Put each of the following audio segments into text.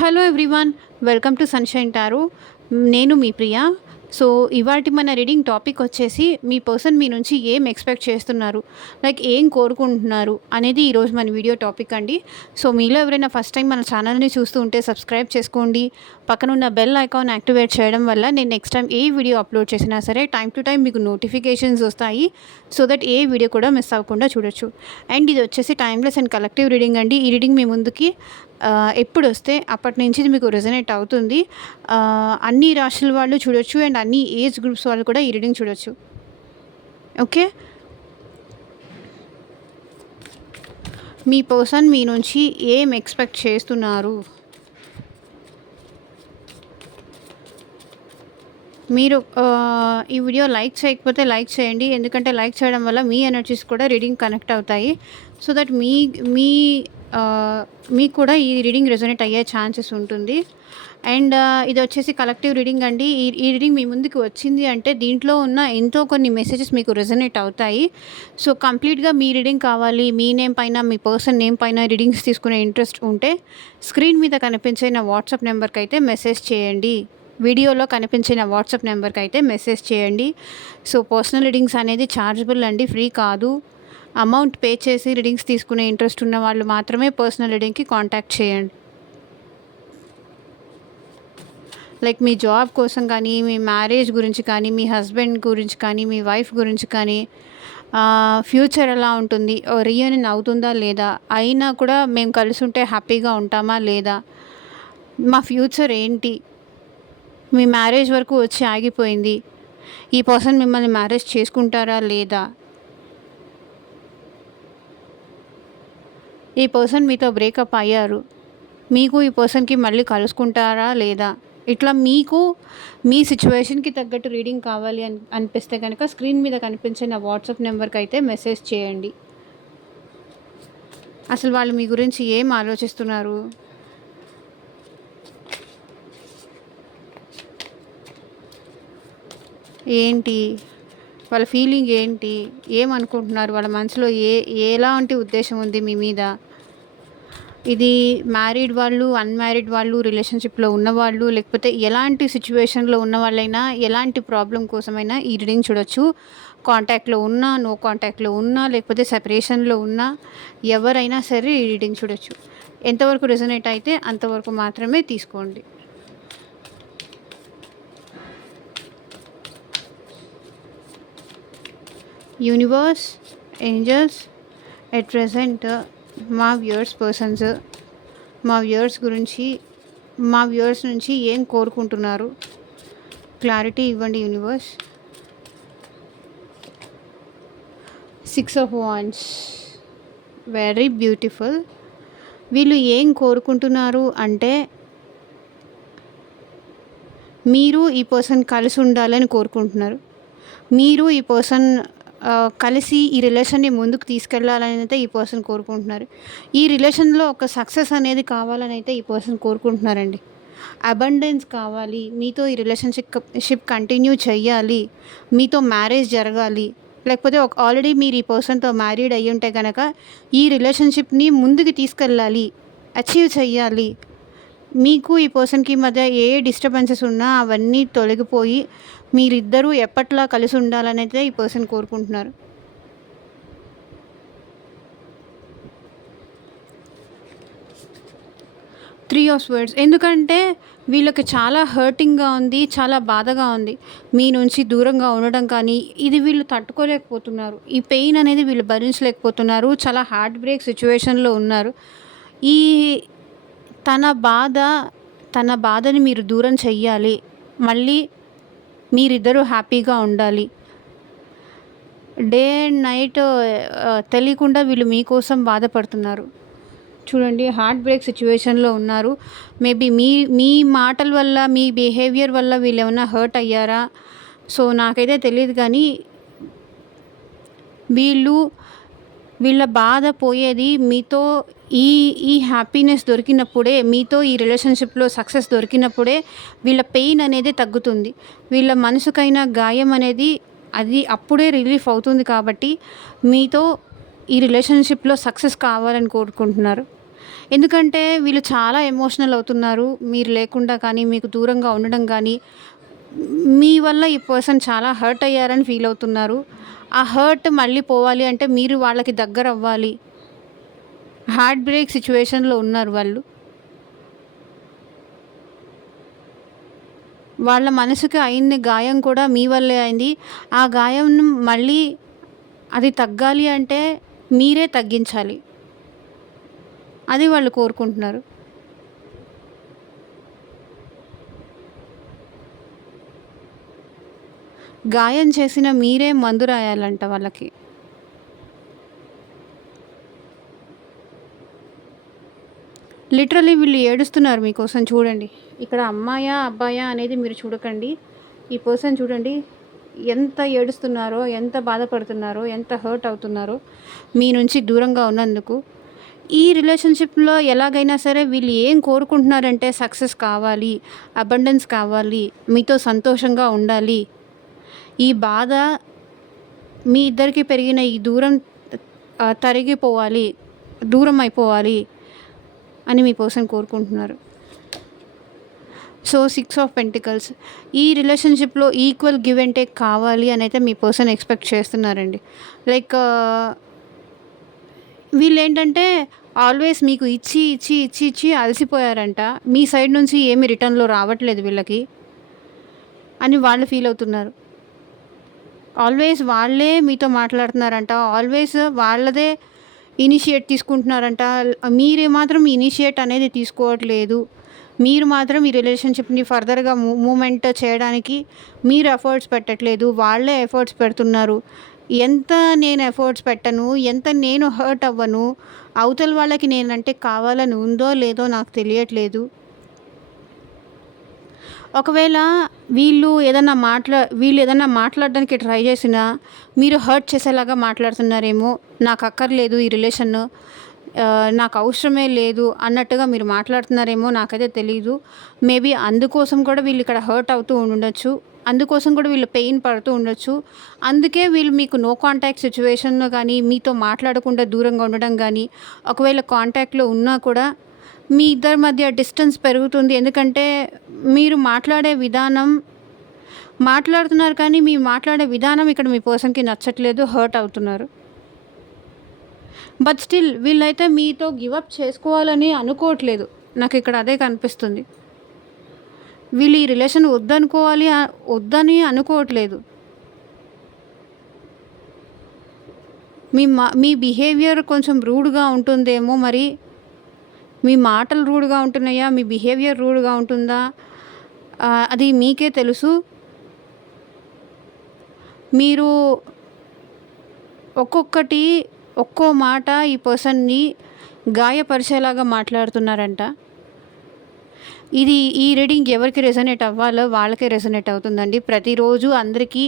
Hello everyone, welcome to sunshine tarot. నేను మీ ప్రియ. So, ఇవాల్టి మన రీడింగ్ టాపిక్ వచ్చేసి మీ పర్సన్ మీ నుంచి ఏం ఎక్స్‌పెక్ట్ చేస్తున్నారు, లైక్ ఏం కోరుకుంటున్నారు అనేది ఈరోజు మన వీడియో టాపిక్ అండి. సో, మీలో ఎవరైనా ఫస్ట్ టైం మన ఛానల్‌ని చూస్తూ ఉంటే సబ్స్క్రైబ్ చేసుకోండి. పక్కనున్న బెల్ ఐకాన్ యాక్టివేట్ చేయడం వల్ల నేను నెక్స్ట్ టైం ఏ వీడియో అప్లోడ్ చేసినా సరే టైమ్ టు టైం మీకు నోటిఫికేషన్స్ వస్తాయి. సో దట్ ఏ వీడియో కూడా మిస్ అవ్వకుండా చూడొచ్చు. అండ్ ఇది వచ్చేసి టైమ్‌లెస్ అండ్ కలెక్టివ్ రీడింగ్ అండి. ఈ రీడింగ్ మీ ముందుకి ఎప్పుడొస్తే అప్పటి నుంచి ఇది మీకు రెజొనేట్ అవుతుంది. అన్ని రాశుల వాళ్ళు చూడొచ్చు అండ్ అన్ని ఏజ్ గ్రూప్స్ వాళ్ళు కూడా ఈ రీడింగ్ చూడొచ్చు. ఓకే. మీ పర్సన్ మీ నుంచి ఏం ఎక్స్‌పెక్ట్ చేస్తున్నారు? మీరు ఈ వీడియో లైక్ చేయకపోతే లైక్ చేయండి. ఎందుకంటే లైక్ చేయడం వల్ల మీ ఎనర్జీస్ కూడా రీడింగ్ కనెక్ట్ అవుతాయి. సో దట్ మీ మీ మీకు కూడా ఈ రీడింగ్ రెజొనేట్ అయ్యే ఛాన్సెస్ ఉంటుంది. అండ్ ఇది వచ్చేసి కలెక్టివ్ రీడింగ్ అండి. ఈ రీడింగ్ మీ ముందుకు వచ్చింది అంటే దీంట్లో ఉన్న ఎంతో కొన్ని మెసేజెస్ మీకు రెజొనేట్ అవుతాయి. సో కంప్లీట్గా మీ రీడింగ్ కావాలి, మీ నేమ్ పైన, మీ పర్సన్ నేమ్ పైన రీడింగ్స్ తీసుకునే ఇంట్రెస్ట్ ఉంటే స్క్రీన్ మీద కనిపించే నా వాట్సాప్ నెంబర్కి అయితే మెసేజ్ చేయండి. వీడియోలో కనిపించిన వాట్సాప్ నెంబర్కి అయితే మెసేజ్ చేయండి. సో పర్సనల్ రీడింగ్స్ అనేది ఛార్జబుల్ అండి, ఫ్రీ కాదు. అమౌంట్ పే చేసి రీడింగ్స్ తీసుకునే ఇంట్రెస్ట్ ఉన్న వాళ్ళు మాత్రమే పర్సనల్ రీడింగ్కి కాంటాక్ట్ చేయండి. లైక్ మీ జాబ్ కోసం కానీ, మీ మ్యారేజ్ గురించి కానీ, మీ హస్బెండ్ గురించి కానీ, మీ వైఫ్ గురించి కానీ, ఫ్యూచర్ ఎలా ఉంటుంది, రీయూనియన్ అవుతుందా లేదా, అయినా కూడా మేము కలిసి ఉంటే హ్యాపీగా ఉంటామా లేదా, మా ఫ్యూచర్ ఏంటి, మీ మ్యారేజ్ వరకు వచ్చి ఆగిపోయింది, ఈ పర్సన్ మిమ్మల్ని మ్యారేజ్ చేసుకుంటారా లేదా, ఈ పర్సన్ మీతో బ్రేకప్ అయ్యారు, మీకు ఈ పర్సన్కి మళ్ళీ కలుసుకుంటారా లేదా, ఇట్లా మీకు మీ సిచ్యువేషన్కి తగ్గట్టు రీడింగ్ కావాలి అనిపిస్తే కనుక స్క్రీన్ మీద కనిపించే నా వాట్సాప్ నెంబర్కి అయితే మెసేజ్ చేయండి. అసలు వాళ్ళు మీ గురించి ఏం ఆలోచిస్తున్నారు, ఏంటి వాళ్ళ ఫీలింగ్ ఏంటి, ఏమనుకుంటున్నారు, వాళ్ళ మనసులో ఎలాంటి ఉద్దేశం ఉంది మీ మీద. ఇది మ్యారీడ్ వాళ్ళు, అన్మ్యారీడ్ వాళ్ళు, రిలేషన్షిప్లో ఉన్నవాళ్ళు, లేకపోతే ఎలాంటి సిచ్యువేషన్లో ఉన్న వాళ్ళైనా, ఎలాంటి ప్రాబ్లం కోసమైనా ఈ రీడింగ్ చూడొచ్చు. కాంటాక్ట్లో ఉన్నా, నో కాంటాక్ట్లో ఉన్నా, లేకపోతే సెపరేషన్లో ఉన్నా, ఎవరైనా సరే ఈ రీడింగ్ చూడొచ్చు. ఎంతవరకు రెజొనేట్ అయితే అంతవరకు మాత్రమే తీసుకోండి. యూనివర్స్, ఏంజల్స్, ఎట్ ప్రెజెంట్ మా వ్యూవర్స్ నుంచి ఏం కోరుకుంటున్నారు, క్లారిటీ ఇవ్వండి universe. 6 of Wands, very beautiful. వీళ్ళు ఏం కోరుకుంటున్నారు అంటే మీరు ఈ పర్సన్ కలిసి ఉండాలని కోరుకుంటున్నారు. మీరు ఈ పర్సన్ కలిసి ఈ రిలేషన్ని ముందుకు తీసుకెళ్లాలని అయితే ఈ పర్సన్ కోరుకుంటున్నారు. ఈ రిలేషన్లో ఒక సక్సెస్ అనేది కావాలని అయితే ఈ పర్సన్ కోరుకుంటున్నారండి. అబండెన్స్ కావాలి, మీతో ఈ రిలేషన్షిప్ కంటిన్యూ చెయ్యాలి, మీతో మ్యారేజ్ జరగాలి, లేకపోతే ఆల్రెడీ మీరు ఈ పర్సన్తో మ్యారీడ్ అయ్యి ఉంటే కనుక ఈ రిలేషన్షిప్ని ముందుకు తీసుకెళ్ళాలి, అచీవ్ చెయ్యాలి. మీకు ఈ పర్సన్కి మధ్య ఏ డిస్టర్బెన్సెస్ ఉన్నా అవన్నీ తొలగిపోయి మీరిద్దరూ ఎప్పట్లా కలిసి ఉండాలని అయితే ఈ పర్సన్ కోరుకుంటున్నారు. త్రీ ఆఫ్ స్వర్డ్స్, ఎందుకంటే వీళ్ళకి చాలా హర్టింగ్గా ఉంది, చాలా బాధగా ఉంది, మీ నుంచి దూరంగా ఉండడం కానీ ఇది వీళ్ళు తట్టుకోలేకపోతున్నారు. ఈ పెయిన్ అనేది వీళ్ళు భరించలేకపోతున్నారు. చాలా హార్ట్ బ్రేక్ సిచ్యువేషన్లో ఉన్నారు. ఈ తన బాధని మీరు దూరం చెయ్యాలి, మళ్ళీ మీరిద్దరూ హ్యాపీగా ఉండాలి. డే అండ్ నైట్ తెలియకుండా వీళ్ళు మీకోసం బాధపడుతున్నారు. చూడండి, హార్ట్ బ్రేక్ సిచ్యువేషన్లో ఉన్నారు. మేబీ మీ మాటల వల్ల, మీ బిహేవియర్ వల్ల వీళ్ళు ఏమైనా హర్ట్ అయ్యారా, సో నాకైతే తెలియదు. కానీ వీళ్ళ బాధ పోయేది మీతో ఈ హ్యాపీనెస్ దొరికినప్పుడే, మీతో ఈ రిలేషన్షిప్లో సక్సెస్ దొరికినప్పుడే వీళ్ళ పెయిన్ అనేది తగ్గుతుంది. వీళ్ళ మనసుకైన గాయం అనేది అది అప్పుడే రిలీఫ్ అవుతుంది. కాబట్టి మీతో ఈ రిలేషన్షిప్లో సక్సెస్ కావాలని కోరుకుంటున్నారు. ఎందుకంటే వీళ్ళు చాలా ఎమోషనల్ అవుతున్నారు. మీరు లేకుండా కానీ, మీకు దూరంగా ఉండడం గానీ, మీ వల్ల ఈ పర్సన్ చాలా హర్ట్ అయ్యారని ఫీల్ అవుతున్నారు. ఆ హర్ట్ మళ్ళీ పోవాలి అంటే మీరు వాళ్ళకి దగ్గరవ్వాలి. హార్ట్ బ్రేక్ సిట్యుయేషన్‌లో ఉన్నారు వాళ్ళు. వాళ్ళ మనసుకి అయింది గాయం కూడా మీ వల్లే అయింది. ఆ గాయం మళ్ళీ అది తగ్గాలి అంటే మీరే తగ్గించాలి. అది వాళ్ళు కోరుకుంటున్నారు. గాయం చేసిన మీరే మందు రాయాలంట వాళ్ళకి. లిటరల్లీ వీళ్ళు ఏడుస్తున్నారు మీకోసం చూడండి. ఇక్కడ అమ్మాయా, అబ్బాయా అనేది మీరు చూడకండి. ఈ పర్సన్ చూడండి ఎంత ఏడుస్తున్నారో, ఎంత బాధపడుతున్నారో, ఎంత హర్ట్ అవుతున్నారో మీ నుంచి దూరంగా ఉన్నందుకు. ఈ రిలేషన్‌షిప్‌లో ఎలాగైనా సరే వీళ్ళు ఏం కోరుకుంటున్నారంటే సక్సెస్ కావాలి, అబండెన్స్ కావాలి, మీతో సంతోషంగా ఉండాలి. ఈ బాధ మీ ఇద్దరికి పెరిగిన ఈ దూరం తరిగిపోవాలి, దూరం అయిపోవాలి అని మీ పర్సన్ కోరుకుంటున్నారు. సో 6 ఆఫ్ పెంటికల్స్ ఈ రిలేషన్‌షిప్‌లో ఈక్వల్ గివ్ అండ్ టేక్ కావాలి అని అయితే మీ పర్సన్ ఎక్స్‌పెక్ట్ చేస్తున్నారండి. లైక్ వీళ్ళేంటంటే ఆల్వేస్ మీకు ఇచ్చి, ఇచ్చి, ఇచ్చి, ఇచ్చి అలసిపోయారంట. మీ సైడ్ నుంచి ఏమి రిటర్న్‌లో రావట్లేదు వీళ్ళకి అని వాళ్ళు ఫీల్ అవుతున్నారు. ఆల్వేస్ వాళ్ళే మీతో మాట్లాడుతున్నారంట. ఆల్వేస్ వాళ్ళదే ఇనిషియేట్ తీసుకుంటున్నారంట. మీరే మాత్రం ఇనిషియేట్ అనేది తీసుకోవట్లేదు. మీరు మాత్రం ఈ రిలేషన్‌షిప్‌ని ఫర్దర్‌గా మూవ్‌మెంట్ చేయడానికి మీరు ఎఫర్ట్స్ పెట్టట్లేదు. వాళ్ళే ఎఫర్ట్స్ పెడుతున్నారు. ఎంత నేను ఎఫర్ట్స్ పెట్టను, ఎంత నేను హర్ట్ అవ్వను, అవతల వాళ్ళకి నేనంటే కావాలని ఉందో లేదో నాకు తెలియట్లేదు. ఒకవేళ వీళ్ళు ఏదన్నా మాట్లాడడానికి ట్రై చేసినా మీరు హర్ట్ చేసేలాగా మాట్లాడుతున్నారేమో, నాకు అక్కర్లేదు ఈ రిలేషను, నాకు అవసరమే లేదు అన్నట్టుగా మీరు మాట్లాడుతున్నారేమో నాకైతే తెలీదు. మేబీ అందుకోసం కూడా వీళ్ళు ఇక్కడ హర్ట్ అవుతూ ఉండొచ్చు. అందుకోసం కూడా వీళ్ళు పెయిన్ పడుతూ ఉండొచ్చు. అందుకే వీళ్ళు మీకు నో కాంటాక్ట్ సిట్యుయేషన్‌లో కానీ, మీతో మాట్లాడకుండా దూరంగా ఉండడం కానీ, ఒకవేళ కాంటాక్ట్‌లో ఉన్నా కూడా మీ ఇద్దరి మధ్య డిస్టెన్స్ పెరుగుతుంది. ఎందుకంటే మీరు మాట్లాడుతున్నారు కానీ మీ మాట్లాడే విధానం ఇక్కడ మీ పర్సన్‌కి నచ్చట్లేదు. హర్ట్ అవుతున్నారు. బట్ స్టిల్ వీళ్ళైతే మీతో గివ్ అప్ చేసుకోవాలని అనుకోవట్లేదు. నాకిక్కడ అదే కనిపిస్తుంది. వీళ్ళు ఈ రిలేషన్ వద్దని అనుకోవట్లేదు. మీ బిహేవియర్ కొంచెం రూడ్‌గా ఉంటుందేమో మరి. మీ మాటలు రూడ్‌గా ఉంటున్నాయా? మీ బిహేవియర్ రూడ్‌గా ఉంటుందా? అది మీకే తెలుసు. మీరు ఒక్కో మాట ఈ పర్సన్‌ని గాయపరిచేలాగా మాట్లాడుతున్నారంట. ఈ రీడింగ్ ఎవరికి రెజొనేట్ అవ్వాలో వాళ్ళకే రెజొనేట్ అవుతుందండి. ప్రతిరోజు అందరికీ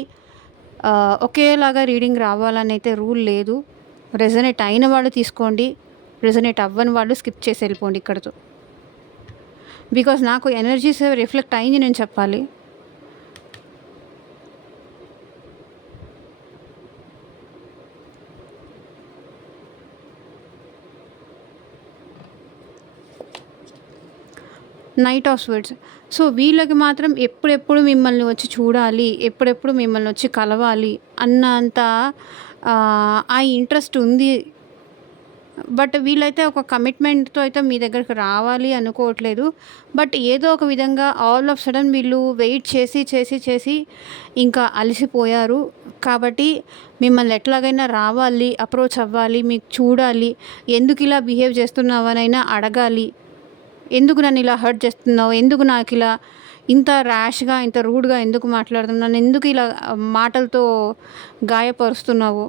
ఒకేలాగా రీడింగ్ రావాలని అయితే రూల్ లేదు. రెజొనేట్ అయిన వాళ్ళు తీసుకోండి. రెజొనేట్ అవ్వని వాళ్ళు స్కిప్ చేసి వెళ్ళిపోండి ఇక్కడితో. బికాజ్ నాకు ఎనర్జీస్ రిఫ్లెక్ట్ అయింది నేను చెప్పాలి. Knight of swords. సో వీళ్ళకి మాత్రం ఎప్పుడెప్పుడు మిమ్మల్ని వచ్చి చూడాలి, ఎప్పుడెప్పుడు మిమ్మల్ని వచ్చి కలవాలి అన్నంత ఆ ఇంట్రెస్ట్ ఉంది. బట్ వీళ్ళైతే ఒక కమిట్మెంట్‌తో అయితే మీ దగ్గరికి రావాలి అనుకోవట్లేదు. బట్ ఏదో ఒక విధంగా ఆల్ ఆఫ్ సడన్ వీళ్ళు వెయిట్ చేసి ఇంకా అలసిపోయారు. కాబట్టి మిమ్మల్ని ఎట్లాగైనా రావాలి, అప్రోచ్ అవ్వాలి, మీకు చూడాలి, ఎందుకు ఇలా బిహేవ్ చేస్తున్నావనైనా అడగాలి. ఎందుకు నన్ను ఇలా హర్ట్ చేస్తున్నావు? ఎందుకు నాకు ఇలా ఇంత ర్యాష్‌గా, ఇంత రూడ్‌గా ఎందుకు మాట్లాడుతున్నావు? నన్ను ఎందుకు ఇలా మాటలతో గాయపరుస్తున్నావు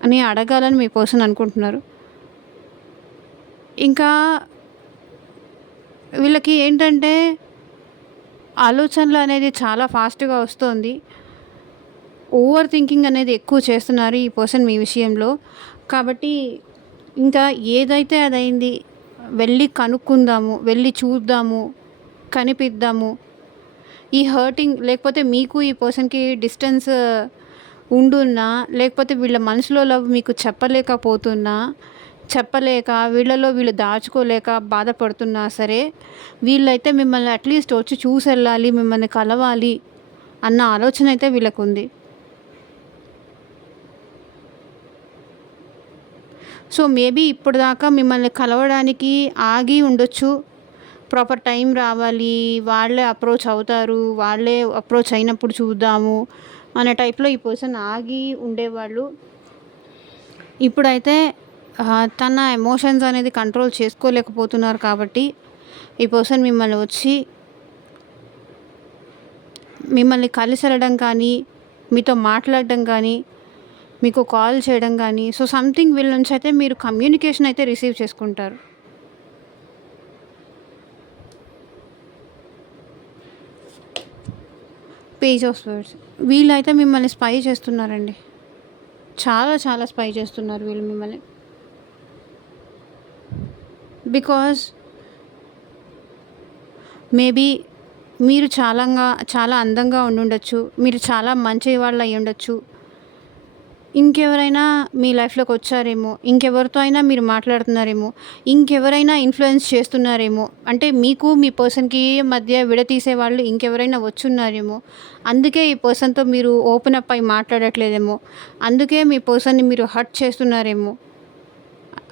అని అడగాలని మీ పర్సన్ అనుకుంటున్నారు. ఇంకా వీళ్ళకి ఏంటంటే ఆలోచనలు అనేది చాలా ఫాస్ట్‌గా వస్తుంది. ఓవర్ థింకింగ్ అనేది ఎక్కువ చేస్తున్నారు ఈ పర్సన్ మీ విషయంలో. కాబట్టి ఇంకా ఏదైతే అదైంది. వెళ్ళి కనుక్కుందాము, వెళ్ళి చూద్దాము, కనిపిద్దాము. ఈ హర్టింగ్ లేకపోతే మీకు ఈ పర్సన్‌కి డిస్టెన్స్ ఉండున్నా, లేకపోతే వీళ్ళ మనసులో లవ్ మీకు చెప్పలేకపోతున్నా, చెప్పలేక, వీళ్ళలో వీళ్ళు దాచుకోలేక బాధపడుతున్నా సరే, వీళ్ళైతే మిమ్మల్ని అట్‌లీస్ట్ వచ్చి చూసెళ్ళాలి, మిమ్మల్ని కలవాలి అన్న ఆలోచన అయితే వీళ్ళకుంది. సో, మేబీ ఇప్పటిదాకా మిమ్మల్ని కలవడానికి ఆగి ఉండొచ్చు. ప్రాపర్ టైం రావాలి, వాళ్ళే అప్రోచ్ అవుతారు, వాళ్ళే అప్రోచ్ అయినప్పుడు చూద్దాము అనే టైప్‌లో ఈ పర్సన్ ఆగి ఉండేవాళ్ళు. ఇప్పుడైతే తన ఎమోషన్స్ అనేది కంట్రోల్ చేసుకోలేకపోతున్నారు కాబట్టి, ఈ పర్సన్ మిమ్మల్ని వచ్చి మిమ్మల్ని కలిసెళ్ళడం కానీ, మీతో మాట్లాడడం కానీ, మీకు కాల్ చేయడం కానీ, సో, సంథింగ్ వీళ్ళ నుంచి అయితే మీరు కమ్యూనికేషన్ అయితే రిసీవ్ చేసుకుంటారు. Page of swords. వీళ్ళైతే మిమ్మల్ని స్పై చేస్తున్నారండి. చాలా చాలా స్పై చేస్తున్నారు వీళ్ళు మిమ్మల్ని. బికాజ్ మేబీ మీరు చాలా అందంగా ఉండుండొచ్చు. మీరు చాలా మంచి వాళ్ళు అయ్యుండొచ్చు. ఇంకెవరైనా మీ లైఫ్‌లోకి వచ్చారేమో, ఇంకెవరితో అయినా మీరు మాట్లాడుతున్నారేమో, ఇంకెవరైనా ఇన్‌ఫ్లుయెన్స్ చేస్తున్నారేమో, అంటే మీకు మీ పర్సన్‌కి మధ్య విడదీసే వాళ్ళు ఇంకెవరైనా వచ్చున్నారేమో. అందుకే ఈ పర్సన్‌తో మీరు ఓపెన్ అప్ అయ్యి మాట్లాడట్లేదేమో. అందుకే మీ పర్సన్‌ని మీరు హర్ట్ చేస్తున్నారేమో.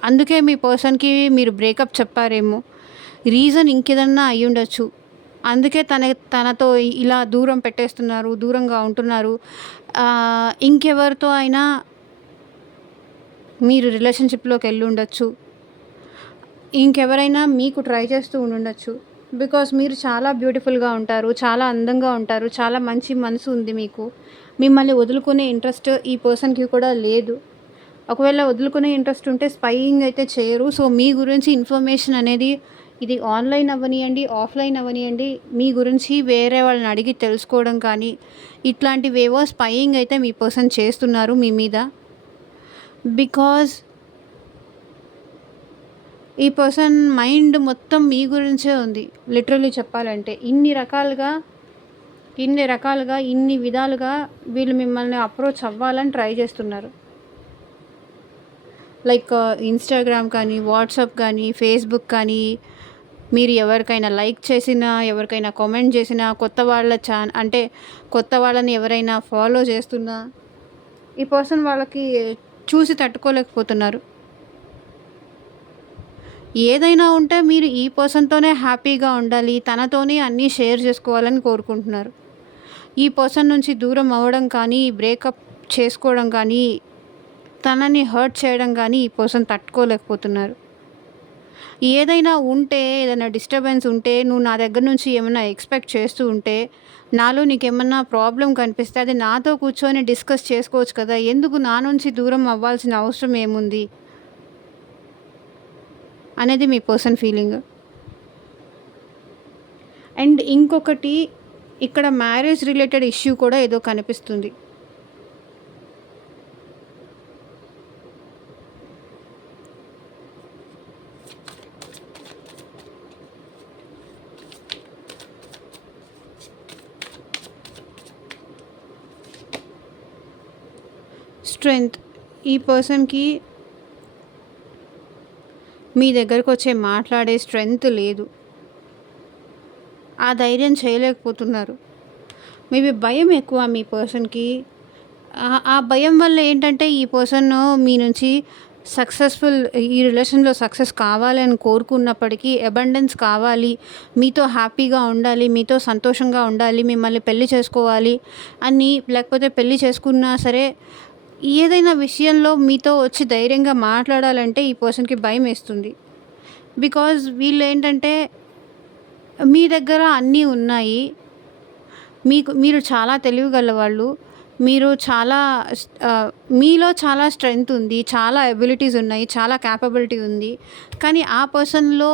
అందుకే మీ పర్సన్‌కి మీరు బ్రేకప్ చెప్పారేమో. రీజన్ ఇంకేదన్నా అయ్యుండొచ్చు. అందుకే తనతో ఇలా దూరం పెట్టేస్తున్నారు, దూరంగా ఉంటున్నారు. ఇంకెవరితో అయినా మీరు రిలేషన్‌షిప్‌లోకి ఎళ్ళుండొచ్చు. ఇంకెవరైనా మీకు ట్రై చేస్తూ ఉండుండొచ్చు. బికాజ్ మీరు చాలా బ్యూటిఫుల్‌గా ఉంటారు, చాలా అందంగా ఉంటారు, చాలా మంచి మనసు ఉంది మీకు. మిమ్మల్ని వదులుకునే ఇంట్రెస్ట్ ఈ పర్సన్‌కి కూడా లేదు. ఒకవేళ వదులుకునే ఇంట్రెస్ట్ ఉంటే స్పైయింగ్ అయితే చేయరు. సో, మీ గురించి ఇన్ఫర్మేషన్ అనేది ఇది ఆన్‌లైన్ అవ్వనియండి, ఆఫ్‌లైన్ అవ్వనియండి, మీ గురించి వేరే వాళ్ళని అడిగి తెలుసుకోవడం కానీ, ఇట్లాంటివేవో స్పైయింగ్ అయితే మీ పర్సన్ చేస్తున్నారు మీ మీద. బికాజ్ ఈ పర్సన్ మైండ్ మొత్తం మీ గురించే ఉంది. లిటరల్లీ చెప్పాలంటే ఇన్ని రకాలుగా, ఇన్ని విధాలుగా వీళ్ళు మిమ్మల్ని అప్రోచ్ అవ్వాలని ట్రై చేస్తున్నారు. లైక్ ఇన్‌స్టాగ్రామ్ కానీ, వాట్సాప్ కానీ, ఫేస్‌బుక్ కానీ, మీరు ఎవరికైనా లైక్ చేసినా, ఎవరికైనా కామెంట్ చేసినా, కొత్త వాళ్ళని ఎవరైనా ఫాలో చేస్తున్నా, ఈ పర్సన్ వాళ్ళకి చూసి తట్టుకోలేకపోతున్నారు. ఏదైనా ఉంటే మీరు ఈ పర్సన్‌తోనే హ్యాపీగా ఉండాలి, తనతోనే అన్నీ షేర్ చేసుకోవాలని కోరుకుంటున్నారు. ఈ పర్సన్ నుంచి దూరం అవ్వడం కానీ, బ్రేకప్ చేసుకోవడం కానీ, తనని హర్ట్ చేయడం కానీ ఈ పర్సన్ తట్టుకోలేకపోతున్నారు. ఏదైనా డిస్టర్బెన్స్ ఉంటే, నువ్వు నా దగ్గర నుంచి ఏమన్నా ఎక్స్‌పెక్ట్ చేస్తూ ఉంటే, నాలో నీకేమన్నా ప్రాబ్లమ్ కనిపిస్తే అది నాతో కూర్చొని డిస్కస్ చేసుకోవచ్చు కదా! ఎందుకు నా నుంచి దూరం అవ్వాల్సిన అవసరం ఏముంది? అనేది మీ పర్సన్ ఫీలింగ్. అండ్ ఇంకొకటి, ఇక్కడ మ్యారేజ్ రిలేటెడ్ ఇష్యూ కూడా ఏదో కనిపిస్తుంది. స్ట్రెంగ్త్. ఈ పర్సన్‌కి మీ దగ్గరకొచ్చే మాట్లాడే స్ట్రెంగ్త్ లేదు. ఆ ధైర్యం చేయలేకపోతున్నారు. మేబీ భయం ఎక్కువ మీ పర్సన్‌కి. ఆ భయం వల్ల ఏంటంటే ఈ పర్సన్ మీ నుంచి ఈ రిలేషన్‌లో సక్సెస్ కావాలని కోరుకున్నప్పటికీ, అబండెన్స్ కావాలి, మీతో హ్యాపీగా ఉండాలి, మీతో సంతోషంగా ఉండాలి, మిమ్మల్ని పెళ్లి చేసుకోవాలి అని, లేకపోతే పెళ్లి చేసుకున్నా సరే ఏదైనా విషయంలో మీతో వచ్చి ధైర్యంగా మాట్లాడాలంటే ఈ పర్సన్‌కి భయమేస్తుంది. బికాజ్ వీళ్ళేంటంటే మీ దగ్గర అన్నీ ఉన్నాయి. మీరు చాలా తెలివిగలవాళ్ళు. మీలో చాలా స్ట్రెంగ్త్ ఉంది, చాలా ఎబిలిటీస్ ఉన్నాయి, చాలా క్యాపబిలిటీ ఉంది. కానీ ఆ పర్సన్‌లో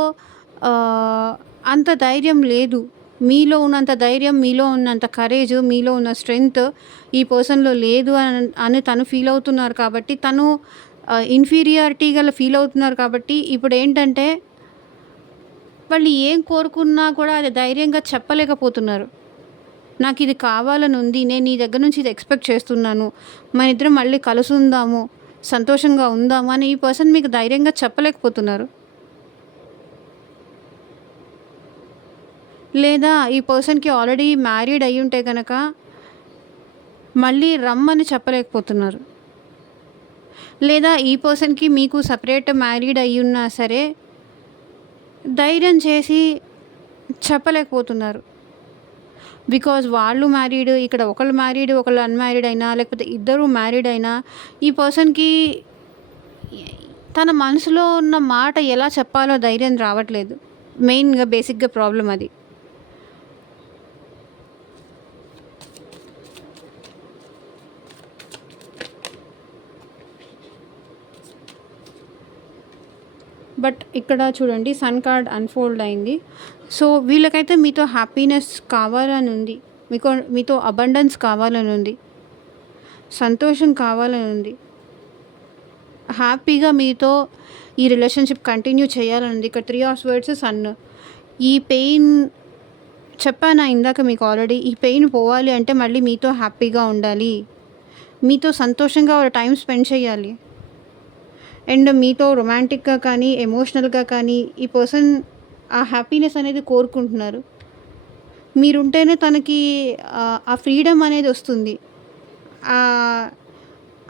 అంత ధైర్యం లేదు. మీలో ఉన్నంత ధైర్యం, మీలో ఉన్నంత కరేజ్, మీలో ఉన్న స్ట్రెంగ్త్ ఈ పర్సన్‌లో లేదు అని తను ఫీల్ అవుతున్నారు కాబట్టి, తను ఇన్ఫీరియారిటీ గల ఫీల్ అవుతున్నారు కాబట్టి, ఇప్పుడేంటంటే వాళ్ళు ఏం కోరుకున్నా కూడా అది ధైర్యంగా చెప్పలేకపోతున్నారు. నాకిది కావాలని ఉంది, నేను నీ దగ్గర నుంచి ఇది ఎక్స్‌పెక్ట్ చేస్తున్నాను, మనిద్దరం మళ్ళీ కలుసుందాము, సంతోషంగా ఉందామా అని ఈ పర్సన్ మీకు ధైర్యంగా చెప్పలేకపోతున్నారు. లేదా ఈ పర్సన్‌కి ఆల్రెడీ మ్యారీడ్ అయ్యుంటే గనక మళ్ళీ రమ్మని చెప్పలేకపోతున్నారు. లేదా ఈ పర్సన్‌కి మీకు సెపరేట్ మ్యారీడ్ అయ్యున్నా సరే ధైర్యం చేసి చెప్పలేకపోతున్నారు. బికాజ్ వాళ్ళు మ్యారీడ్, ఇక్కడ ఒకళ్ళు మ్యారీడ్, ఒకళ్ళు అన్‌మ్యారీడ్ అయినా, లేకపోతే ఇద్దరు మ్యారీడ్ అయినా ఈ పర్సన్‌కి తన మనసులో ఉన్న మాట ఎలా చెప్పాలో ధైర్యం రావట్లేదు. మెయిన్‌గా బేసిక్‌గా ప్రాబ్లమ్ అది. బట్ ఇక్కడ చూడండి సన్ కార్డ్ అన్‌ఫోల్డ్ అయింది. సో, వీళ్ళకైతే మీతో హ్యాపీనెస్ కావాలని ఉంది. మీతో అబండెన్స్ కావాలని ఉంది. సంతోషం కావాలని ఉంది. హ్యాపీగా మీతో ఈ రిలేషన్‌షిప్ కంటిన్యూ చేయాలని ఉంది. ఇక్కడ 3 ఆఫ్ స్వర్డ్స్, సన్. ఈ పెయిన్ చెప్పానా ఇందాక మీకు ఆల్రెడీ. ఈ పెయిన్ పోవాలి అంటే మళ్ళీ మీతో హ్యాపీగా ఉండాలి. మీతో సంతోషంగా టైం స్పెండ్ చేయాలి. అండ్ మీతో రొమాంటిక్‌గా కానీ, ఎమోషనల్‌గా కానీ ఈ పర్సన్ ఆ హ్యాపీనెస్ అనేది కోరుకుంటున్నారు. మీరుంటేనే తనకి ఆ ఫ్రీడమ్ అనేది వస్తుంది.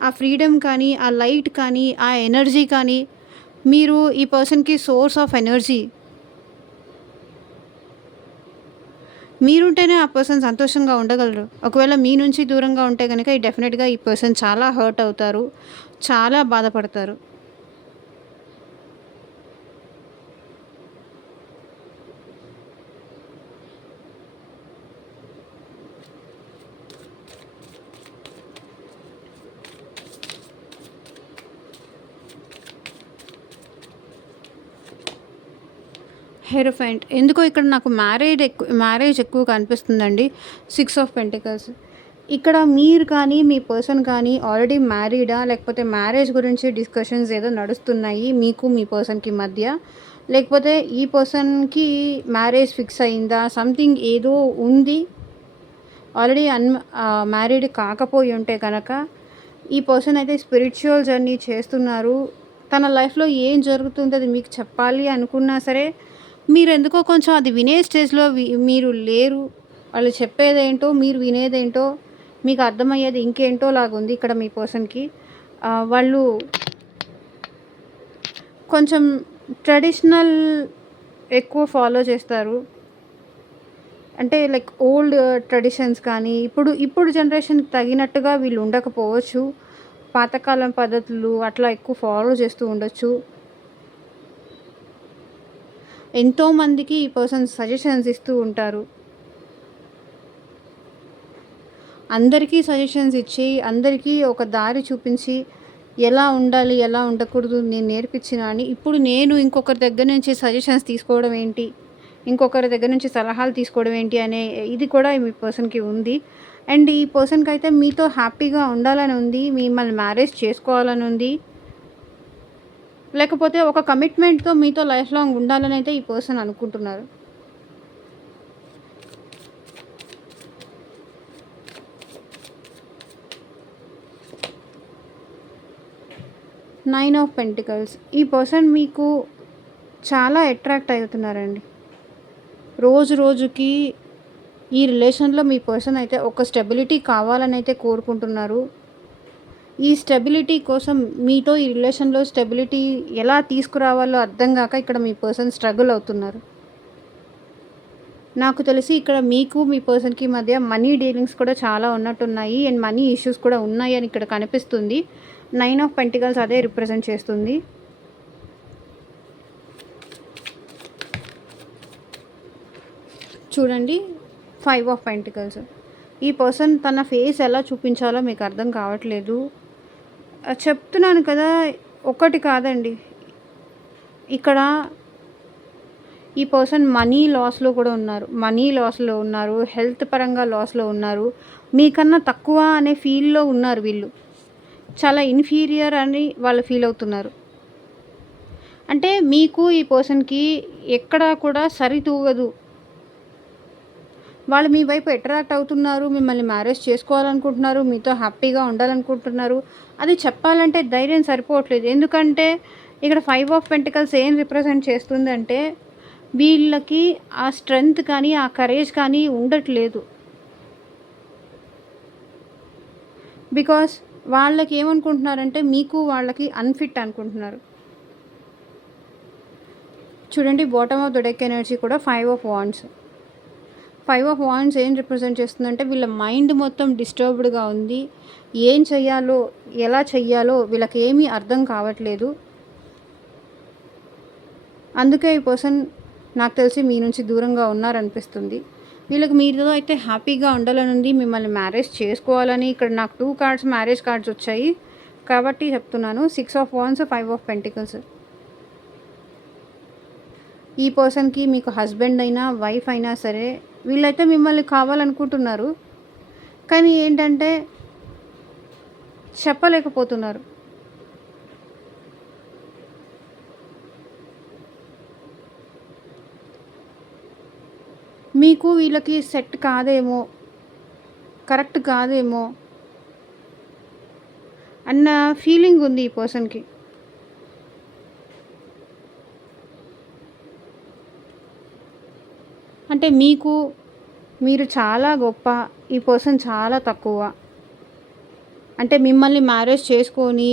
ఆ ఫ్రీడమ్ కానీ, ఆ లైట్ కానీ, ఆ ఎనర్జీ కానీ, మీరు ఈ పర్సన్‌కి సోర్స్ ఆఫ్ ఎనర్జీ. మీరుంటేనే ఆ పర్సన్ సంతోషంగా ఉండగలరు. ఒకవేళ మీ నుంచి దూరంగా ఉంటే గనక డెఫినెట్‌గా ఈ పర్సన్ చాలా హర్ట్ అవుతారు. చాలా బాధపడతారు. హెరోఫెంట్ ఎందుకో ఇక్కడ నాకు మ్యారేజ్ ఎక్కువ కనిపిస్తుందండి. 6 ఆఫ్ పెంటికల్స్. ఇక్కడ మీరు కానీ, మీ పర్సన్ కానీ ఆల్రెడీ మ్యారీడా? లేకపోతే మ్యారేజ్ గురించి డిస్కషన్స్ ఏదో నడుస్తున్నాయి మీకు, మీ పర్సన్‌కి మధ్య. లేకపోతే ఈ పర్సన్‌కి మ్యారేజ్ ఫిక్స్ అయిందా? సంథింగ్ ఏదో ఉంది. ఆల్రెడీ మ్యారీడ్ కాకపోయి ఉంటే కనుక ఈ పర్సన్ అయితే స్పిరిచువల్ జర్నీ చేస్తున్నారు. తన లైఫ్‌లో ఏం జరుగుతుందో అది మీకు చెప్పాలి అనుకున్నా సరే మీరెందుకో కొంచెం అది వినే స్టేజ్‌లో మీరు లేరు. వాళ్ళు చెప్పేదేంటో, మీరు వినేదేంటో, మీకు అర్థమయ్యేది ఇంకేంటో లాగుంది ఇక్కడ మీ పర్సన్‌కి. వాళ్ళు కొంచెం ట్రెడిషనల్ ఎక్కువ ఫాలో చేస్తారు. అంటే లైక్ ఓల్డ్ ట్రెడిషన్స్ కానీ, ఇప్పుడు జనరేషన్‌కి తగినట్టుగా వీళ్ళు ఉండకపోవచ్చు. పాతకాలం పద్ధతులు అట్లా ఎక్కువ ఫాలో చేస్తూ ఉండొచ్చు. ఎంతోమందికి ఈ పర్సన్ సజెషన్స్ ఇస్తూ ఉంటారు. అందరికీ సజెషన్స్ ఇచ్చి, అందరికీ ఒక దారి చూపించి, ఎలా ఉండాలి, ఎలా ఉండకూడదు నేను నేర్పించిన అని. ఇప్పుడు నేను ఇంకొకరి దగ్గర నుంచి సజెషన్స్ తీసుకోవడం ఏంటి, ఇంకొకరి దగ్గర నుంచి సలహాలు తీసుకోవడం ఏంటి అనే ఇది కూడా మీ పర్సన్‌కి ఉంది. అండ్ ఈ పర్సన్‌కి అయితే మీతో హ్యాపీగా ఉండాలని ఉంది. మిమ్మల్ని మ్యారేజ్ చేసుకోవాలని ఉంది. లేకపోతే ఒక కమిట్మెంట్‌తో మీతో లైఫ్ లాంగ్ ఉండాలని అయితే ఈ పర్సన్ అనుకుంటున్నారు. Nine of pentacles. ఈ పర్సన్ మీకు చాలా అట్రాక్ట్ అవుతున్నారండి. రోజు రోజుకి ఈ రిలేషన్‌లో మీ పర్సన్ అయితే ఒక స్టెబిలిటీ కావాలని అయితే కోరుకుంటున్నారు. ఈ స్టెబిలిటీ కోసం మీతో ఈ రిలేషన్‌లో స్టెబిలిటీ ఎలా తీసుకురావాలో అర్థం గాక ఇక్కడ మీ పర్సన్ స్ట్రగుల్ అవుతున్నారు. నాకు తెలిసి ఇక్కడ మీకు మీ పర్సన్‌కి మధ్య మనీ డీలింగ్స్ కూడా చాలా ఉన్నట్టున్నాయి. అండ్ మనీ ఇష్యూస్ కూడా ఉన్నాయి అని ఇక్కడ కనిపిస్తుంది. 9 ఆఫ్ పెంటికల్స్ అదే రిప్రజెంట్ చేస్తుంది. చూడండి 5 ఆఫ్ పెంటికల్స్. ఈ పర్సన్ తన ఫేస్ ఎలా చూపించాలో మీకు అర్థం కావట్లేదు. చెప్తున్నాను కదా, ఒకటి కాదండి. ఇక్కడ ఈ పర్సన్ మనీ లాస్‌లో కూడా ఉన్నారు. మనీ లాస్‌లో ఉన్నారు. హెల్త్ పరంగా లాస్‌లో ఉన్నారు. మీకన్నా తక్కువ అనే ఫీల్‌లో ఉన్నారు వీళ్ళు. చాలా ఇన్ఫీరియర్ అని వాళ్ళు ఫీల్ అవుతున్నారు. అంటే మీకు ఈ పర్సన్‌కి ఎక్కడా కూడా సరితూగదు. వాళ్ళు మీ వైపు అట్రాక్ట్ అవుతున్నారు, మిమ్మల్ని మ్యారేజ్ చేసుకోవాలనుకుంటున్నారు, మీతో హ్యాపీగా ఉండాలనుకుంటున్నారు. అది చెప్పాలంటే ధైర్యం సరిపోవట్లేదు. ఎందుకంటే ఇక్కడ 5 ఆఫ్ పెంటికల్స్ ఏం రిప్రజెంట్ చేస్తుందంటే వీళ్ళకి ఆ స్ట్రెంగ్త్ కానీ, ఆ కరేజ్ కానీ ఉండట్లేదు. బికాస్ వాళ్ళకి ఏమనుకుంటున్నారంటే మీకు వాళ్ళకి అన్ఫిట్ అనుకుంటున్నారు. చూడండి, bottom of the deck energy కూడా 5 ఆఫ్ వాండ్స్. 5 ఆఫ్ వాండ్స్ ఏం రిప్రజెంట్ చేస్తుందంటే వీళ్ళ మైండ్ మొత్తం డిస్టర్బ్డ్గా ఉంది. ఏం చెయ్యాలో, ఎలా చెయ్యాలో వీళ్ళకి ఏమీ అర్థం కావట్లేదు. అందుకే ఈ పర్సన్ నాకు తెలిసి మీ నుంచి దూరంగా ఉన్నారనిపిస్తుంది. వీళ్ళకి మీతో అయితే హ్యాపీగా ఉండాలని ఉంది, మిమ్మల్ని మ్యారేజ్ చేసుకోవాలని. ఇక్కడ నాకు 2 కార్డ్స్ మ్యారేజ్ కార్డ్స్ వచ్చాయి కాబట్టి చెప్తున్నాను. 6 ఆఫ్ వాండ్స్, 5 ఆఫ్ పెంటికల్స్. ఈ పర్సన్కి మీకు హస్బెండ్ అయినా వైఫ్ అయినా సరే వీళ్ళైతే మిమ్మల్ని కావాలనుకుంటున్నారు, కానీ ఏంటంటే చెప్పలేకపోతున్నారు. మీకు వీళ్ళకి సెట్ కాదేమో, కరెక్ట్ కాదేమో అన్న ఫీలింగ్ ఉంది ఈ పర్సన్కి. అంటే మీరు చాలా గొప్ప, ఈ పర్సన్ చాలా తక్కువ. అంటే మిమ్మల్ని మ్యారేజ్ చేసుకొని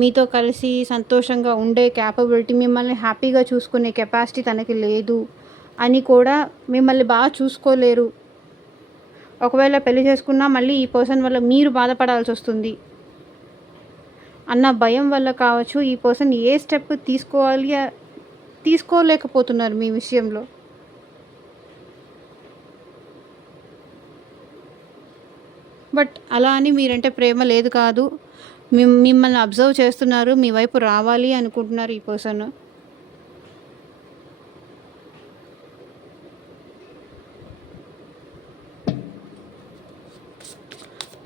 మీతో కలిసి సంతోషంగా ఉండే క్యాపబిలిటీ, మిమ్మల్ని హ్యాపీగా చూసుకునే కెపాసిటీ తనకి లేదు అని కూడా మిమ్మల్ని బాగా చూసుకోలేరు. ఒకవేళ పెళ్లి చేసుకున్నా మళ్ళీ ఈ పర్సన్ వల్ల మీరు బాధపడాల్సి వస్తుంది అన్న భయం వల్ల కావచ్చు ఈ పర్సన్ ఏ స్టెప్ తీసుకోలేకపోతున్నారు మీ విషయంలో. బట్ అలా అని మీరంటే ప్రేమ లేదు కాదు, మిమ్మల్ని అబ్జర్వ్ చేస్తున్నారు, మీ వైపు రావాలి అనుకుంటున్నారు ఈ పర్సన్.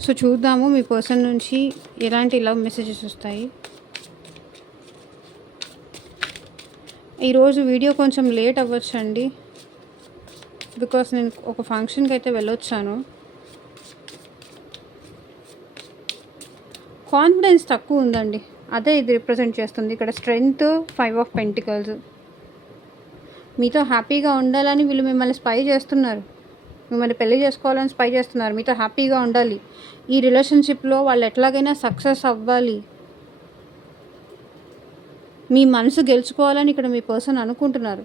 సో చూద్దాము మీ పర్సన్ నుంచి ఎలాంటి లవ్ మెసేజెస్ వస్తాయి. ఈరోజు వీడియో కొంచెం లేట్ అవ్వచ్చండి, బికాస్ నేను ఒక ఫంక్షన్కి అయితే వెళ్ళొచ్చాను. కాన్ఫిడెన్స్ తక్కువ ఉందండి, అదే ఇది రిప్రజెంట్ చేస్తుంది. ఇక్కడ స్ట్రెంగ్త్, 5 ఆఫ్ పెంటికల్స్. మీతో హ్యాపీగా ఉండాలని వీళ్ళు మిమ్మల్ని స్పై చేస్తున్నారు, మిమ్మల్ని పెళ్లి చేసుకోవాలని స్పై చేస్తున్నారు. మీతో హ్యాపీగా ఉండాలి, ఈ రిలేషన్షిప్లో వాళ్ళు ఎట్లాగైనా సక్సెస్ అవ్వాలి, మీ మనసు గెలుచుకోవాలని ఇక్కడ మీ పర్సన్ అనుకుంటున్నారు.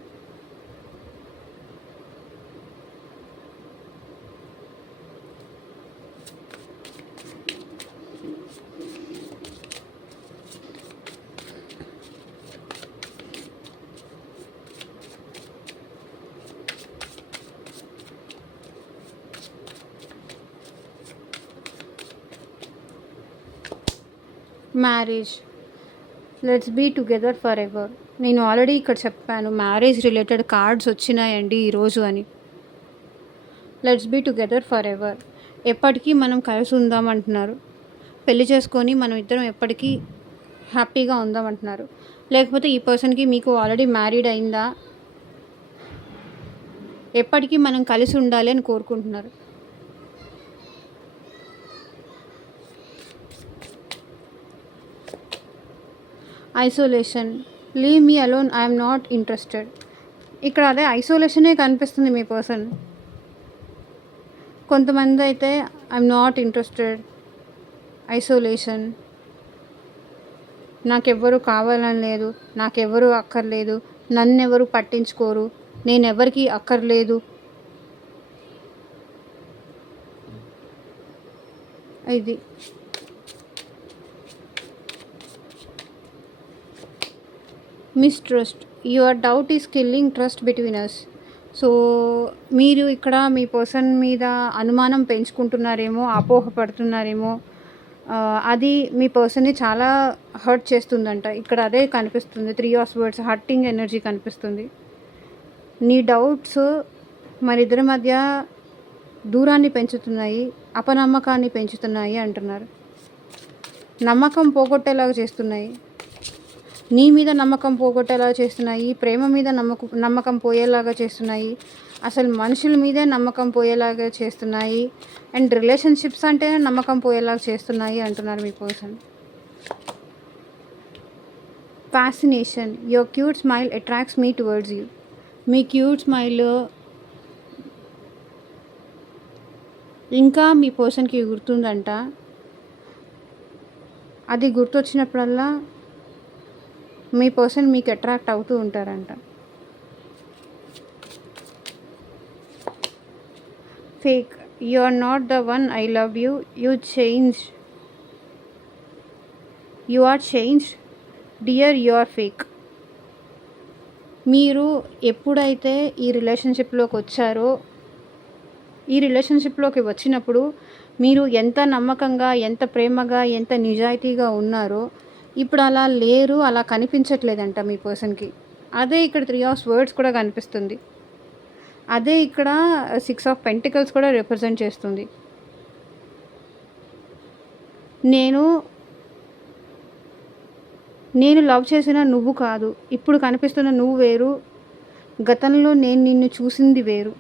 Marriage, let's be together for ever. నేను ఆల్రెడీ ఇక్కడ చెప్పాను మ్యారేజ్ రిలేటెడ్ కార్డ్స్ వచ్చినాయండి ఈరోజు అని. Let's be together for ever, ఎప్పటికీ మనం కలిసి ఉందామంటున్నారు. పెళ్లి చేసుకొని మనం ఇద్దరం ఎప్పటికీ హ్యాపీగా ఉందామంటున్నారు. లేకపోతే ఈ పర్సన్కి మీకు ఆల్రెడీ మ్యారీడ్ అయిందా, ఎప్పటికీ మనం కలిసి ఉండాలి అని కోరుకుంటున్నారు. Isolation, leave me alone, I'm not interested. ఇక్కడ అదే ఐసోలేషనే కనిపిస్తుంది మీ పర్సన్. కొంతమంది అయితే ఐఎమ్ నాట్ ఇంట్రెస్టెడ్, ఐసోలేషన్, నాకెవ్వరు కావాలని లేదు, నాకెవ్వరు అక్కర్లేదు, నన్నెవరు పట్టించుకోరు, నేనెవరికి అక్కర్లేదు. ఇది mistrust, your doubt is killing trust between us. So మీరు ఇక్కడ మీ పర్సన్ మీద అనుమానం పెంచుకుంటున్నారేమో, అపోహపడుతున్నారేమో. అది మీ పర్సన్ని చాలా హర్ట్ చేస్తుందంట. ఇక్కడ అదే కనిపిస్తుంది, 3 ఆఫ్ స్వర్డ్స్, హర్టింగ్ ఎనర్జీ కనిపిస్తుంది. నీ డౌట్స్ మరిద్దరి మధ్య దూరాన్ని పెంచుతున్నాయి, అపనమ్మకాన్ని పెంచుతున్నాయి అంటున్నారు. నమ్మకం పోగొట్టేలాగా చేస్తున్నాయి, నీ మీద నమ్మకం పోగొట్టేలా చేస్తున్నాయి, ప్రేమ మీద నమ్మకం పోయేలాగా చేస్తున్నాయి. అసలు మనుషుల మీదే నమ్మకం పోయేలాగా చేస్తున్నాయి. అండ్ రిలేషన్షిప్స్ అంటేనే నమ్మకం పోయేలాగా చేస్తున్నాయి అంటున్నారు మీ person. Fascination, your cute smile attracts me towards you. మీ క్యూట్ స్మైల్ ఇంకా మీ పర్సన్కి గుర్తుందంట. అది గుర్తొచ్చినప్పుడల్లా మీ పర్సన్ మీకు అట్రాక్ట్ అవుతూ ఉంటారంట. Fake, you are not the one, I love you, you are changed dear, you are fake. మీరు ఎప్పుడైతే ఈ రిలేషన్షిప్లోకి వచ్చారో, ఈ రిలేషన్షిప్లోకి వచ్చినప్పుడు మీరు ఎంత నమ్మకంగా, ఎంత ప్రేమగా, ఎంత నిజాయితీగా ఉన్నారో ఇప్పుడు అలా లేరు, అలా కనిపించట్లేదంట మీ పర్సన్కి. అదే ఇక్కడ 3 ఆఫ్ స్వర్డ్స్ కూడా కనిపిస్తుంది. అదే ఇక్కడ 6 ఆఫ్ పెంటికల్స్ కూడా రిప్రజెంట్ చేస్తుంది. నేను లవ్ చేసిన నువ్వు కాదు, ఇప్పుడు కనిపిస్తున్న నువ్వు వేరు, గతంలో నేను నిన్ను చూసింది వేరు.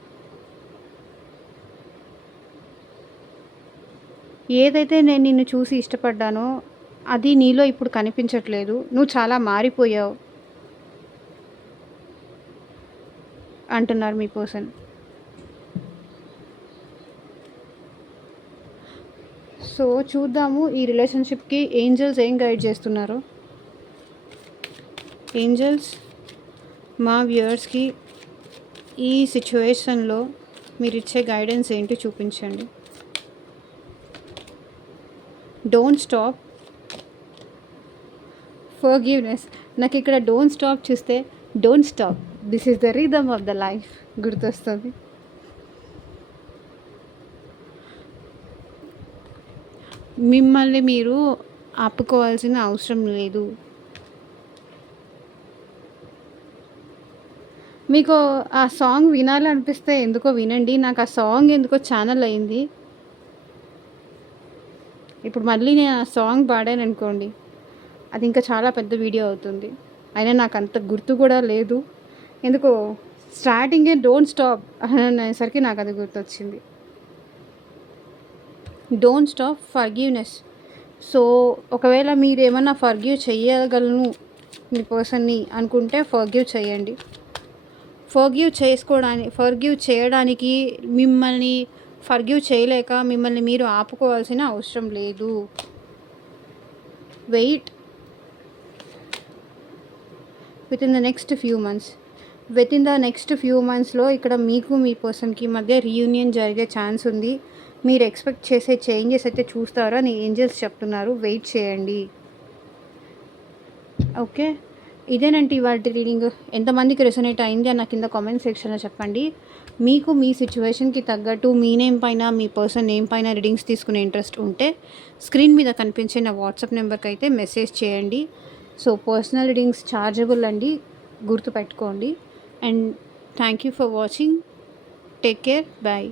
ఏదైతే నేను నిన్ను చూసి ఇష్టపడ్డానో అది నీలో ఇప్పుడు కనిపించట్లేదు, నువ్వు చాలా మారిపోయావు అంటున్నారు మీ పర్సన్. సో చూద్దాము ఈ రిలేషన్షిప్కి ఏంజల్స్ ఏం గైడ్ చేస్తున్నారు. ఏంజల్స్ మా వ్యూయర్స్కి ఈ సిచ్యువేషన్లో మీరు ఇచ్చే గైడెన్స్ ఏంటి చూపించండి. Don't stop, forgiveness. నాకు ఇక్కడ డోంట్ స్టాప్ చూస్తే don't stop, this is the rhythm of the life గుర్తొస్తుంది. మిమ్మల్ని మీరు ఆపుకోవాల్సిన అవసరం లేదు. మీకు ఆ సాంగ్ వినాలనిపిస్తే ఎందుకో వినండి. నాకు ఆ సాంగ్ ఎందుకో ఛానల్ అయింది. ఇప్పుడు మళ్ళీ నేను ఆ సాంగ్ పాడాను అనుకోండి, అది ఇంకా చాలా పెద్ద వీడియో అవుతుంది. అయినా నాకు అంత గుర్తు కూడా లేదు. ఎందుకో స్టార్టింగే డోంట్ స్టాప్ అనేసరికి నాకు అది గుర్తొచ్చింది. Don't stop, forgiveness. సో ఒకవేళ మీరు ఏమన్నా ఫర్గివ్ చేయగలను మీ పర్సన్ని అనుకుంటే ఫర్గివ్ చేయండి. ఫర్గివ్ చేయడానికి మిమ్మల్ని ఫర్గివ్ చేయలేక మిమ్మల్ని మీరు ఆపుకోవాల్సిన అవసరం లేదు. Wait within the next few మంత్స్లో ఇక్కడ మీకు మీ పర్సన్కి మధ్య రీయూనియన్ జరిగే ఛాన్స్ ఉంది. మీరు ఎక్స్పెక్ట్ చేసే చేంజెస్ అయితే చూస్తారో అని ఏంజల్స్ చెప్తున్నారు. వెయిట్ చేయండి. ఓకే, ఇదేనండి ఇవాళ రీడింగ్. ఎంతమందికి రెసొనేట్ అయింది అని నాకు కింద కామెంట్ సెక్షన్లో చెప్పండి. మీకు మీ సిచ్యువేషన్కి తగ్గట్టు మీ నేమ్ పైన, మీ పర్సన్ నేమ్ పైన రీడింగ్స్ తీసుకునే ఇంట్రెస్ట్ ఉంటే స్క్రీన్ మీద కనిపించే నా వాట్సాప్ నెంబర్కి అయితే మెసేజ్ చేయండి. సో పర్సనల్ రీడింగ్స్ ఛార్జబుల్ అండి, గుర్తుపెట్టుకోండి. And thank you for watching. Take care, bye.